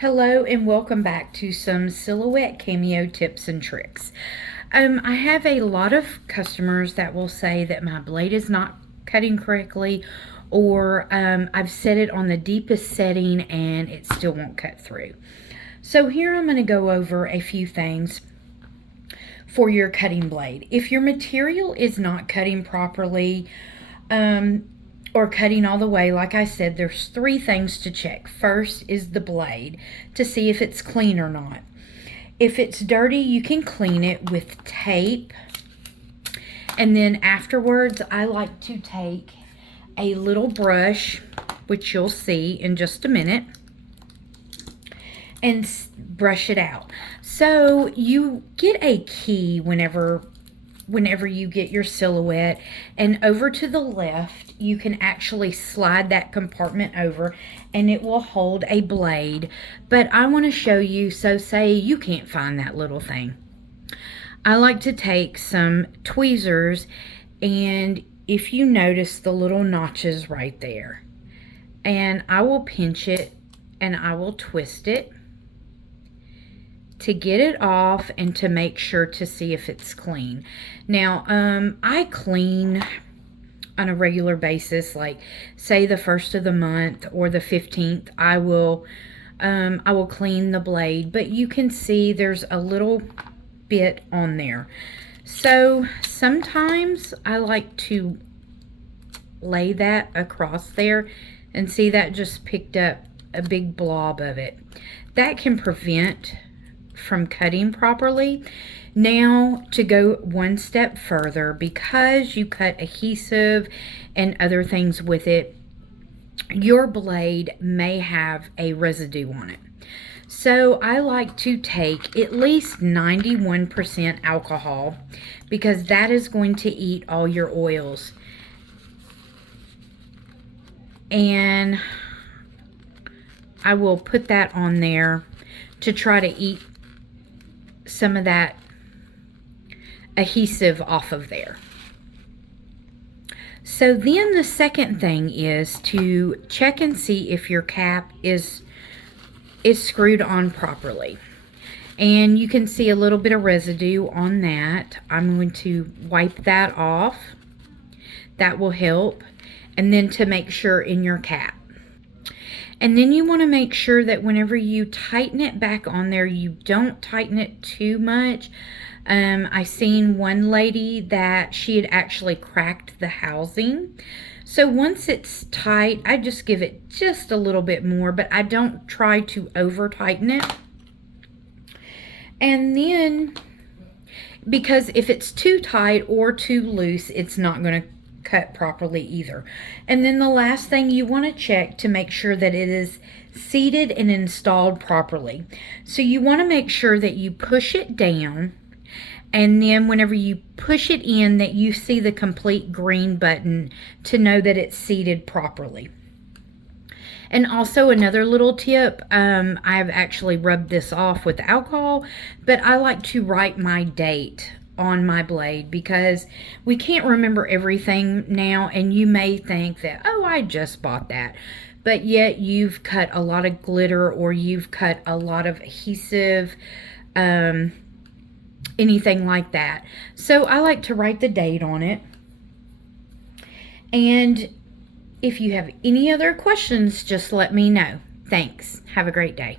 Hello and welcome back to some silhouette cameo tips and tricks. I have a lot of customers that will say that my blade is not cutting correctly, or I've set it on the deepest setting and it still won't cut through. So here I'm going to go over a few things for your cutting blade. If your material is not cutting properly, or cutting all the way, like I said, there's three things to check. First is the blade to see if it's clean or not. If it's dirty, you can clean it with tape. And then afterwards, I like to take a little brush, which you'll see in just a minute, and brush it out. So you get a key whenever you get your silhouette, and over to the left you can actually slide that compartment over and it will hold a blade. But I want to show you, so say you can't find that little thing. I like to take some tweezers, and if you notice the little notches right there, and I will pinch it and I will twist it to get it off and to make sure to see if it's clean. Now, I clean on a regular basis, like say the 1st of the month or the 15th, I will clean the blade, but you can see there's a little bit on there. So sometimes I like to lay that across there, and see that just picked up a big blob of it. That can prevent from cutting properly. Now, to go one step further, because you cut adhesive and other things with it, your blade may have a residue on it. So I like to take at least 91% alcohol, because that is going to eat all your oils. And I will put that on there to try to eat some of that adhesive off of there. So then the second thing is to check and see if your cap is screwed on properly. And you can see a little bit of residue on that. I'm going to wipe that off. That will help. And then to make sure in your cap. And then you want to make sure that whenever you tighten it back on there, you don't tighten it too much. I seen one lady that she had actually cracked the housing. So once it's tight, I just give it just a little bit more, but I don't try to over tighten it. And then, because if it's too tight or too loose, it's not going to cut properly either. And then the last thing you want to check to make sure that it is seated and installed properly. So you want to make sure that you push it down, and then whenever you push it in, that you see the complete green button to know that it's seated properly. And also another little tip, I've actually rubbed this off with alcohol, but I like to write my date on my blade, because we can't remember everything now, and you may think that, oh, I just bought that, but yet you've cut a lot of glitter, or you've cut a lot of adhesive, anything like that. So I like to write the date on it. And if you have any other questions, just let me know. Thanks. Have a great day.